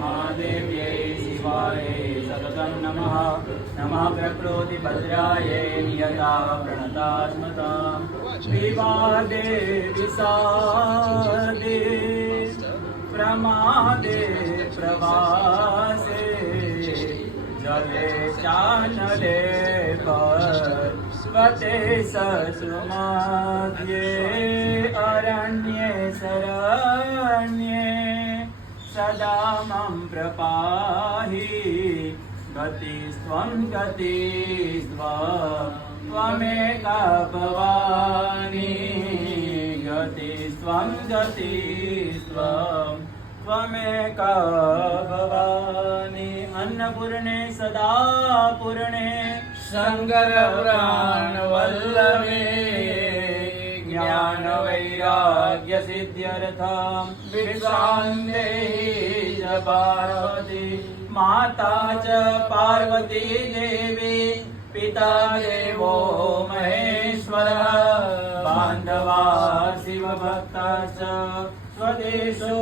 महादेव्यै शिवाय सततं नमः। नमः प्रकृतिभद्राय नियता प्रणता स्मतां विवादे विषादे प्रमादे प्रवासे जले चानले पर्वते ससुमध्ये अरण्ये शरण्ये सदा मम प्रपाहि गतिस्त्वं त्वमेका भवानी गतिस्त्वं त्वमेका भवानी अन्नपूर्णे सदा पूर्णे शंकर पुराण वल्लभे ज्ञान वैराग्य सिद्ध्यर्थं विश्वान्देहि च पार्वती माता च पार्वती देवी पिता देवो महेश्वरः बान्धवा शिवभक्ताश्च स्वदेशो